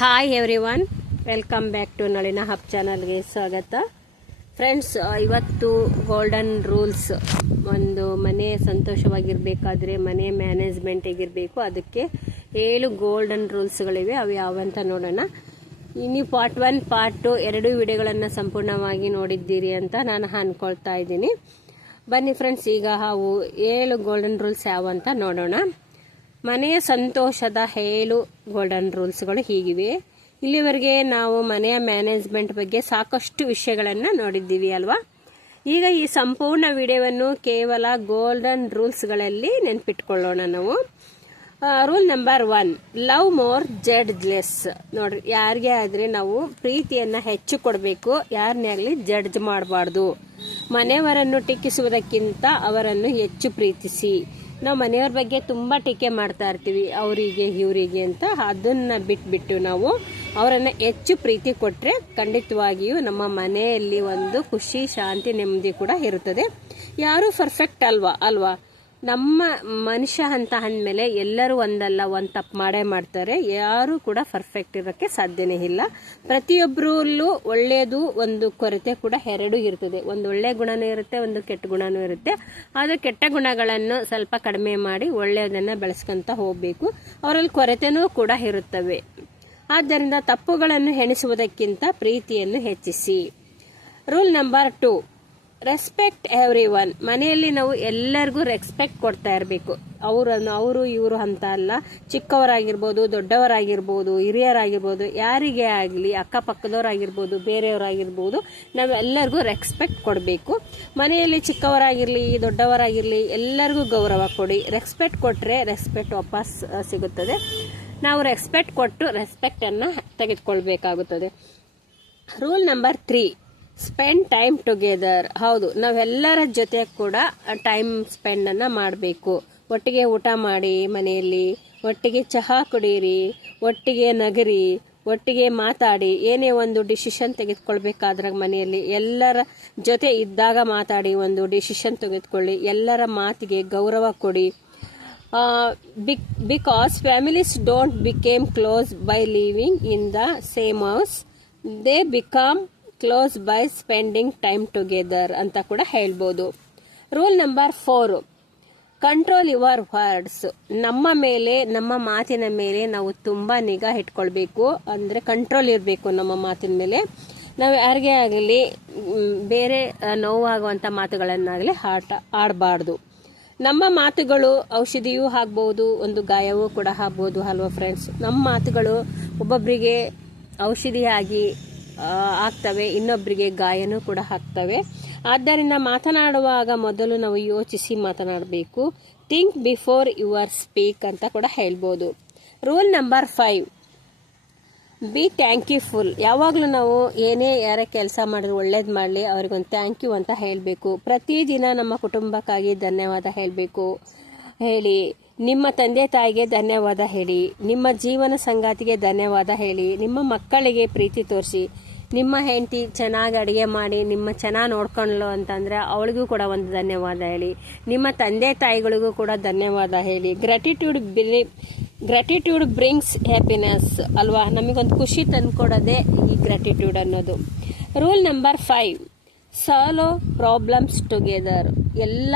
Hi everyone, welcome back to Nalina hub ಚಾನಲ್ಗೆ ಸ್ವಾಗತ. Friends, ಇವತ್ತು ಗೋಲ್ಡನ್ ರೂಲ್ಸ್. ಒಂದು ಮನೆ ಸಂತೋಷವಾಗಿರಬೇಕಾದ್ರೆ ಮನೆ ಮ್ಯಾನೇಜ್ಮೆಂಟ್ ಹೇಗಿರಬೇಕು, ಅದಕ್ಕೆ 7 ಗೋಲ್ಡನ್ ರೂಲ್ಸ್ಗಳಿವೆ. ಅವು ಯಾವಂತ ನೋಡೋಣ. ನೀವು ಪಾರ್ಟ್ 1 ಪಾರ್ಟ್ 2 2 ವಿಡಿಯೋಗಳನ್ನು ಸಂಪೂರ್ಣವಾಗಿ ನೋಡಿದ್ದೀರಿ ಅಂತ ನಾನು ಅನ್ಕೊಳ್ತಾ ಇದ್ದೀನಿ. ಬನ್ನಿ ಫ್ರೆಂಡ್ಸ್, ಈಗ ಅವು 7 ಗೋಲ್ಡನ್ ರೂಲ್ಸ್ ಯಾವಂತ ನೋಡೋಣ. ಮನೆಯ ಸಂತೋಷದ 7 ಗೋಲ್ಡನ್ ರೂಲ್ಸ್ಗಳು ಹೀಗಿವೆ. ಇಲ್ಲಿವರೆಗೆ ನಾವು ಮನೆಯ ಮ್ಯಾನೇಜ್ಮೆಂಟ್ ಬಗ್ಗೆ ಸಾಕಷ್ಟು ವಿಷಯಗಳನ್ನು ನೋಡಿದ್ದೀವಿ ಅಲ್ವಾ. ಈಗ ಈ ಸಂಪೂರ್ಣ ವಿಡಿಯೋವನ್ನು ಕೇವಲ ಗೋಲ್ಡನ್ ರೂಲ್ಸ್ಗಳಲ್ಲಿ ನೆನ್ಪಿಟ್ಕೊಳ್ಳೋಣ ನಾವು. Rule number 1, love more judge less. ನೋಡ್ರಿ, ಯಾರಿಗೆ ಆದ್ರೆ ನಾವು ಪ್ರೀತಿಯನ್ನ ಹೆಚ್ಚು ಕೊಡಬೇಕು, ಯಾರನ್ನೇ ಆಗಲಿ ಜಡ್ಜ್ ಮಾಡಬಾರ್ದು. ಮನೆಯವರನ್ನು ಟೀಕಿಸುವುದಕ್ಕಿಂತ ಅವರನ್ನು ಹೆಚ್ಚು ಪ್ರೀತಿಸಿ. ನಾವು ಮನೆಯವ್ರ ಬಗ್ಗೆ ತುಂಬಾ ಟೀಕೆ ಮಾಡ್ತಾ ಇರ್ತೀವಿ, ಅವರಿಗೆ ಇವರಿಗೆ ಅಂತ. ಅದನ್ನ ಬಿಟ್ಬಿಟ್ಟು ನಾವು ಅವರನ್ನ ಹೆಚ್ಚು ಪ್ರೀತಿ ಕೊಟ್ರೆ ಖಂಡಿತವಾಗಿಯೂ ನಮ್ಮ ಮನೆಯಲ್ಲಿ ಒಂದು ಖುಷಿ, ಶಾಂತಿ, ನೆಮ್ಮದಿ ಕೂಡ ಇರುತ್ತದೆ. ಯಾರು ಪರ್ಫೆಕ್ಟ್ ಅಲ್ವಾ. ನಮ್ಮ ಮನುಷ್ಯ ಅಂತ ಅಂದಮೇಲೆ ಎಲ್ಲರೂ ಒಂದಲ್ಲ ಒಂದು ತಪ್ಪು ಮಾಡೇ ಮಾಡ್ತಾರೆ. ಯಾರು ಕೂಡ ಪರ್ಫೆಕ್ಟ್ ಇರೋಕ್ಕೆ ಸಾಧ್ಯನೇ ಇಲ್ಲ. ಪ್ರತಿಯೊಬ್ಬರಲ್ಲೂ ಒಳ್ಳೆಯದು ಒಂದು ಕೊರತೆ ಕೂಡ 2 ಇರ್ತದೆ. ಒಂದು ಒಳ್ಳೆ ಗುಣನೂ ಇರುತ್ತೆ, ಒಂದು ಕೆಟ್ಟ ಗುಣನೂ ಇರುತ್ತೆ. ಆದರೆ ಕೆಟ್ಟ ಗುಣಗಳನ್ನು ಸ್ವಲ್ಪ ಕಡಿಮೆ ಮಾಡಿ ಒಳ್ಳೆಯದನ್ನ ಬೆಳೆಸ್ಕೊಂತ ಹೋಗ್ಬೇಕು. ಅವರಲ್ಲಿ ಕೊರತೆನೂ ಕೂಡ ಇರುತ್ತವೆ. ಆದ್ದರಿಂದ ತಪ್ಪುಗಳನ್ನು ಎಣಿಸುವುದಕ್ಕಿಂತ ಪ್ರೀತಿಯನ್ನು ಹೆಚ್ಚಿಸಿ. Rule number 2, respect every one. ಮನೆಯಲ್ಲಿ ನಾವು ಎಲ್ಲರಿಗೂ ರೆಸ್ಪೆಕ್ಟ್ ಕೊಡ್ತಾ ಇರಬೇಕು. ಅವರು ಇವರು ಅಂತ ಅಲ್ಲ. ಚಿಕ್ಕವರಾಗಿರ್ಬೋದು, ದೊಡ್ಡವರಾಗಿರ್ಬೋದು, ಹಿರಿಯರಾಗಿರ್ಬೋದು, ಯಾರಿಗೆ ಆಗಲಿ, ಅಕ್ಕಪಕ್ಕದವರಾಗಿರ್ಬೋದು, ಬೇರೆಯವರಾಗಿರ್ಬೋದು, ನಾವು ಎಲ್ಲರಿಗೂ ರೆಸ್ಪೆಕ್ಟ್ ಕೊಡಬೇಕು. ಮನೆಯಲ್ಲಿ ಚಿಕ್ಕವರಾಗಿರ್ಲಿ, ದೊಡ್ಡವರಾಗಿರ್ಲಿ, ಎಲ್ಲರಿಗೂ ಗೌರವ ಕೊಡಿ. ರೆಸ್ಪೆಕ್ಟ್ ಕೊಟ್ಟರೆ ರೆಸ್ಪೆಕ್ಟ್ ವಾಪಸ್ ಸಿಗುತ್ತದೆ. ನಾವು ರೆಸ್ಪೆಕ್ಟ್ ಕೊಟ್ಟು ರೆಸ್ಪೆಕ್ಟ್ ಅನ್ನ ತೆಗೆದುಕೊಳ್ಬೇಕಾಗುತ್ತದೆ. Rule number 3, spend time together. ಹೌದು, ನಾವೆಲ್ಲರ ಜೊತೆ ಕೂಡ ಟೈಮ್ ಸ್ಪೆಂಡ್ ಅನ್ನ ಮಾಡಬೇಕು. ಒಟ್ಟಿಗೆ ಊಟ ಮಾಡಿ, ಮನೆಯಲ್ಲಿ ಒಟ್ಟಿಗೆ ಚಹಾ ಕುಡಿಯಿರಿ, ಒಟ್ಟಿಗೆ ನಗರಿ, ಒಟ್ಟಿಗೆ ಮಾತಾಡಿ. ಏನೇ ಒಂದು ಡಿಸಿಷನ್ ತೆಗೆದುಕೊಳ್ಬೇಕಾದ್ರೆ ಮನೆಯಲ್ಲಿ ಎಲ್ಲರ ಜೊತೆ ಇದ್ದಾಗ ಮಾತಾಡಿ, ಒಂದು ಡಿಸಿಷನ್ ತೆಗೆದುಕೊಳ್ಳಿ. ಎಲ್ಲರ ಮಾತಿಗೆ ಗೌರವ ಕೊಡಿ. Because families don't became close by living in the same house, they become close by spending time together ಅಂತ ಕೂಡ ಹೇಳ್ಬೋದು. Rule number 4, control your words. ನಮ್ಮ ಮೇಲೆ, ನಮ್ಮ ಮಾತಿನ ಮೇಲೆ ನಾವು ತುಂಬಾ ನಿಗಾ ಇಟ್ಕೊಳ್ಬೇಕು. ಅಂದ್ರೆ ಕಂಟ್ರೋಲ್ ಇರಬೇಕು ನಮ್ಮ ಮಾತಿನ ಮೇಲೆ. ನಾವು ಯಾರಿಗೇ ಆಗಲಿ ಬೇರೆ ನೋವಾಗುವಂತ ಮಾತುಗಳನ್ನಾಗಲಿ ಆಡಬಾರ್ದು. ನಮ್ಮ ಮಾತುಗಳು ಔಷಧಿಯೂ ಆಗ್ಬಹುದು, ಒಂದು ಗಾಯವೂ ಕೂಡ ಆಗ್ಬಹುದು ಅಲ್ವಾ ಫ್ರೆಂಡ್ಸ್. ನಮ್ಮ ಮಾತುಗಳು ಒಬ್ಬೊಬ್ಬರಿಗೆ ಔಷಧಿಯಾಗಿ ಆಗ್ತವೆ, ಇನ್ನೊಬ್ಬರಿಗೆ ಗಾಯನೂ ಕೂಡ ಆಗ್ತವೆ. ಆದ್ದರಿಂದ ಮಾತನಾಡುವಾಗ ಮೊದಲು ನಾವು ಯೋಚಿಸಿ ಮಾತನಾಡಬೇಕು. ಥಿಂಕ್ ಬಿಫೋರ್ ಯುವರ್ ಸ್ಪೀಕ್ ಅಂತ ಕೂಡ ಹೇಳ್ಬೋದು. Rule number 5, be thankful. ಯಾವಾಗಲೂ ನಾವು ಯಾರೇ ಕೆಲಸ ಮಾಡಿದ್ರು ಒಳ್ಳೇದು ಮಾಡಲಿ, ಅವ್ರಿಗೊಂದು ಥ್ಯಾಂಕ್ ಯು ಅಂತ ಹೇಳಬೇಕು. ಪ್ರತಿದಿನ ನಮ್ಮ ಕುಟುಂಬಕ್ಕಾಗಿ ಧನ್ಯವಾದ ಹೇಳಿ. ನಿಮ್ಮ ತಂದೆ ತಾಯಿಗೆ ಧನ್ಯವಾದ ಹೇಳಿ. ನಿಮ್ಮ ಜೀವನ ಸಂಗಾತಿಗೆ ಧನ್ಯವಾದ ಹೇಳಿ. ನಿಮ್ಮ ಮಕ್ಕಳಿಗೆ ಪ್ರೀತಿ ತೋರಿಸಿ. ನಿಮ್ಮ ಹೆಂಡತಿ ಚೆನ್ನಾಗಿ ಅಡುಗೆ ಮಾಡಿ ನಿಮ್ಮ ಚೆನ್ನಾಗಿ ನೋಡ್ಕೊಂಡ್ಲು ಅಂತಂದ್ರೆ ಅವಳಿಗೂ ಕೂಡ ಒಂದು ಧನ್ಯವಾದ ಹೇಳಿ. ನಿಮ್ಮ ತಂದೆ ತಾಯಿಗಳಿಗೂ ಕೂಡ ಧನ್ಯವಾದ ಹೇಳಿ. ಗ್ರಾಟಿಟ್ಯೂಡ್ ಬ್ರಿಂಗ್ಸ್ ಹ್ಯಾಪಿನೆಸ್ ಅಲ್ವಾ. ನಮಗೊಂದು ಖುಷಿ ತಂದ್ಕೊಡೋದೇ ಈ ಗ್ರಾಟಿಟ್ಯೂಡ್ ಅನ್ನೋದು. Rule number 5, solve problems together. ಎಲ್ಲ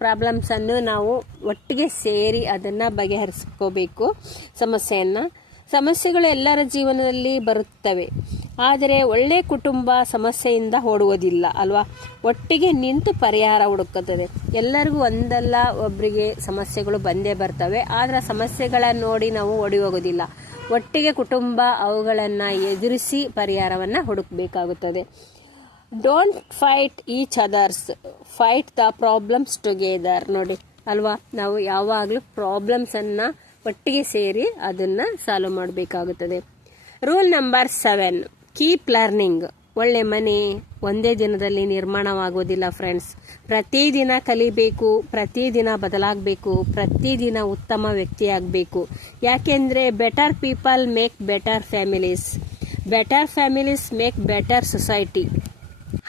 ಪ್ರಾಬ್ಲಮ್ಸ್ ಅನ್ನು ನಾವು ಒಟ್ಟಿಗೆ ಸೇರಿ ಅದನ್ನ ಬಗೆಹರಿಸ್ಕೋಬೇಕು. ಸಮಸ್ಯೆಗಳು ಎಲ್ಲರ ಜೀವನದಲ್ಲಿ ಬರುತ್ತವೆ, ಆದರೆ ಒಳ್ಳೆ ಕುಟುಂಬ ಸಮಸ್ಯೆಯಿಂದ ಓಡುವುದಿಲ್ಲ ಅಲ್ವಾ. ಒಟ್ಟಿಗೆ ನಿಂತು ಪರಿಹಾರ ಹುಡುಕುತ್ತದೆ. ಎಲ್ಲರಿಗೂ ಒಂದಲ್ಲ ಒಬ್ಬರಿಗೆ ಸಮಸ್ಯೆಗಳು ಬಂದೇ ಬರ್ತವೆ, ಆದ್ರೆ ಸಮಸ್ಯೆಗಳನ್ನ ನೋಡಿ ನಾವು ಓಡಿ ಹೋಗೋದಿಲ್ಲ. ಒಟ್ಟಿಗೆ ಕುಟುಂಬ ಅವುಗಳನ್ನ ಎದುರಿಸಿ ಪರಿಹಾರವನ್ನ ಹುಡುಕಬೇಕಾಗುತ್ತದೆ. Don't fight each others, fight the problems together. ನೋಡಿ ಅಲ್ವಾ, ನಾವು ಯಾವಾಗಲೂ ಪ್ರಾಬ್ಲಮ್ಸ್ ಅನ್ನ ಒಟ್ಟಿಗೆ ಸೇರಿ ಅದನ್ನ ಸಾಲ್ವ್ ಮಾಡಬೇಕಾಗುತ್ತದೆ. Rule number 7, keep learning. ಒಳ್ಳೆ ಮನೆ ಒಂದೇ ದಿನದಲ್ಲಿ ನಿರ್ಮಾಣವಾಗುವುದಿಲ್ಲ ಫ್ರೆಂಡ್ಸ್. ಪ್ರತಿದಿನ ಕಲಿಬೇಕು, ಪ್ರತಿದಿನ ಬದಲಾಗಬೇಕು, ಪ್ರತಿದಿನ ಉತ್ತಮ ವ್ಯಕ್ತಿಯಾಗಬೇಕು. ಯಾಕೆಂದ್ರೆ better people make better families, better families make better society.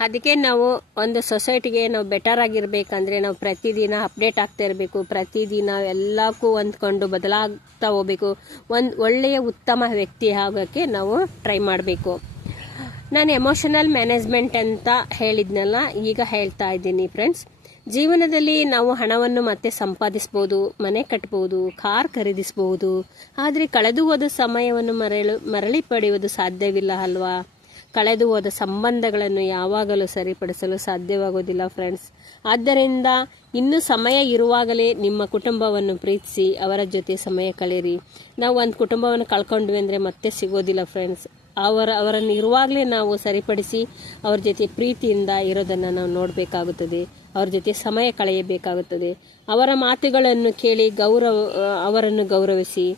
ಅದಕ್ಕೆ ನಾವು ಒಂದು ಸೊಸೈಟಿಗೆ ನಾವು ಬೆಟರ್ ಆಗಿರ್ಬೇಕಂದ್ರೆ ನಾವು ಪ್ರತಿದಿನ ಅಪ್ಡೇಟ್ ಆಗ್ತಾ ಇರಬೇಕು, ಪ್ರತಿದಿನ ಎಲ್ಲಕ್ಕೂ ಹೊಂದ್ಕೊಂಡು ಬದಲಾಗ್ತಾ ಹೋಗ್ಬೇಕು, ಒಂದು ಒಳ್ಳೆಯ ಉತ್ತಮ ವ್ಯಕ್ತಿ ಆಗೋಕ್ಕೆ ನಾವು ಟ್ರೈ ಮಾಡಬೇಕು. ನಾನು ಎಮೋಷನಲ್ ಮ್ಯಾನೇಜ್ಮೆಂಟ್ ಅಂತ ಹೇಳಿದ್ನಲ್ಲ, ಈಗ ಹೇಳ್ತಾ ಇದ್ದೀನಿ ಫ್ರೆಂಡ್ಸ್. ಜೀವನದಲ್ಲಿ ನಾವು ಹಣವನ್ನು ಮತ್ತೆ ಸಂಪಾದಿಸ್ಬೋದು, ಮನೆ ಕಟ್ಬೋದು, ಕಾರ್ ಖರೀದಿಸಬಹುದು, ಆದರೆ ಕಳೆದು ಹೋದ ಸಮಯವನ್ನು ಮರಳಿ ಪಡೆಯುವುದು ಸಾಧ್ಯವಿಲ್ಲ ಅಲ್ವಾ? ಕಳೆದು ಹೋದ ಸಂಬಂಧಗಳನ್ನು ಯಾವಾಗಲೂ ಸರಿಪಡಿಸಲು ಸಾಧ್ಯವಾಗೋದಿಲ್ಲ ಫ್ರೆಂಡ್ಸ್. ಆದ್ದರಿಂದ ಇನ್ನೂ ಸಮಯ ಇರುವಾಗಲೇ ನಿಮ್ಮ ಕುಟುಂಬವನ್ನು ಪ್ರೀತಿಸಿ ಅವರ ಜೊತೆ ಸಮಯ ಕಳೆಯಿರಿ. ನಾವು ಒಂದು ಕುಟುಂಬವನ್ನು ಕಳ್ಕೊಂಡ್ವಿ ಅಂದರೆ ಮತ್ತೆ ಸಿಗೋದಿಲ್ಲ ಫ್ರೆಂಡ್ಸ್. ಅವರನ್ನು ಇರುವಾಗಲೇ ನಾವು ಸರಿಪಡಿಸಿ ಅವ್ರ ಜೊತೆ ಪ್ರೀತಿಯಿಂದ ಇರೋದನ್ನು ನಾವು ನೋಡಬೇಕಾಗುತ್ತದೆ, ಅವ್ರ ಜೊತೆ ಸಮಯ ಕಳೆಯಬೇಕಾಗುತ್ತದೆ. ಅವರ ಮಾತುಗಳನ್ನು ಕೇಳಿ ಅವರನ್ನು ಗೌರವಿಸಿ.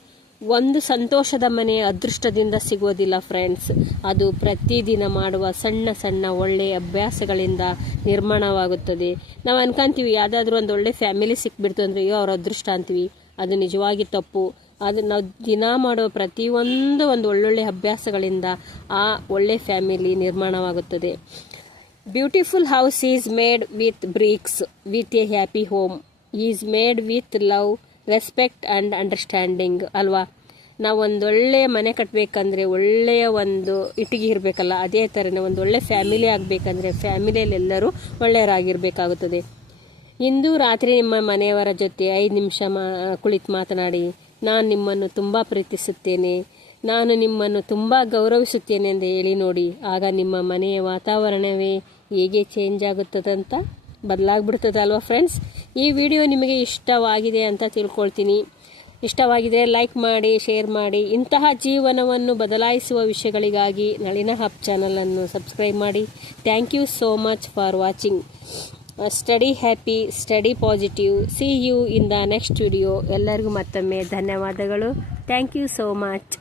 ಒಂದು ಸಂತೋಷದ ಮನೆ ಅದೃಷ್ಟದಿಂದ ಸಿಗೋದಿಲ್ಲ ಫ್ರೆಂಡ್ಸ್, ಅದು ಪ್ರತಿದಿನ ಮಾಡುವ ಸಣ್ಣ ಸಣ್ಣ ಒಳ್ಳೆಯ ಅಭ್ಯಾಸಗಳಿಂದ ನಿರ್ಮಾಣವಾಗುತ್ತದೆ. ನಾವು ಅನ್ಕೊಂತೀವಿ ಯಾವುದಾದ್ರೂ ಒಂದು ಒಳ್ಳೆ ಫ್ಯಾಮಿಲಿ ಸಿಕ್ಬಿಡ್ತು ಅಂದರೆ ಅಯ್ಯೋ ಅವ್ರ ಅದೃಷ್ಟ ಅಂತೀವಿ, ಅದು ನಿಜವಾಗಿ ತಪ್ಪು. ಅದು ನಾವು ದಿನ ಮಾಡುವ ಪ್ರತಿಯೊಂದು ಒಂದು ಒಳ್ಳೊಳ್ಳೆ ಅಭ್ಯಾಸಗಳಿಂದ ಆ ಒಳ್ಳೆ ಫ್ಯಾಮಿಲಿ ನಿರ್ಮಾಣವಾಗುತ್ತದೆ. Beautiful house is made with bricks, with a happy home is made with love, respect and understanding ಅಲ್ವಾ? ನಾವು ಒಂದೊಳ್ಳೆ ಮನೆ ಕಟ್ಟಬೇಕಂದ್ರೆ ಒಳ್ಳೆಯ ಒಂದು ಇಟ್ಟಿಗೆ ಇರಬೇಕಲ್ಲ, ಅದೇ ಥರನೇ ಒಂದು ಒಳ್ಳೆ ಫ್ಯಾಮಿಲಿ ಆಗಬೇಕಂದ್ರೆ ಫ್ಯಾಮಿಲಿಯಲ್ಲಿ ಎಲ್ಲರೂ ಒಳ್ಳೆಯವರಾಗಿರಬೇಕಾಗುತ್ತದೆ. ಇಂದು ರಾತ್ರಿ ನಿಮ್ಮ ಮನೆಯವರ ಜೊತೆ 5 ನಿಮಿಷ ಕುಳಿತು ಮಾತನಾಡಿ. ನಾನು ನಿಮ್ಮನ್ನು ತುಂಬ ಪ್ರೀತಿಸುತ್ತೇನೆ, ನಾನು ನಿಮ್ಮನ್ನು ತುಂಬ ಗೌರವಿಸುತ್ತೇನೆ ಎಂದು ಹೇಳಿ ನೋಡಿ. ಆಗ ನಿಮ್ಮ ಮನೆಯ ವಾತಾವರಣವೇ ಹೇಗೆ ಚೇಂಜ್ ಆಗುತ್ತದಂತ ಬದಲಾಗ್ಬಿಡ್ತದೆ ಅಲ್ವಾ ಫ್ರೆಂಡ್ಸ್? ಈ ವಿಡಿಯೋ ನಿಮಗೆ ಇಷ್ಟವಾಗಿದೆ ಅಂತ ತಿಳ್ಕೊಳ್ತೀನಿ. ಇಷ್ಟವಾಗಿದ್ರೆ ಲೈಕ್ ಮಾಡಿ, ಶೇರ್ ಮಾಡಿ. ಇಂತಹ ಜೀವನವನ್ನು ಬದಲಾಯಿಸುವ ವಿಷಯಗಳಿಗಾಗಿ ನಳಿನ ಹಬ್ ಚಾನಲನ್ನು ಸಬ್ಸ್ಕ್ರೈಬ್ ಮಾಡಿ. Thank you so much for watching. Study happy, study positive. See you in the next video. ಎಲ್ಲರಿಗೂ ಮತ್ತೊಮ್ಮೆ ಧನ್ಯವಾದಗಳು. Thank you so much.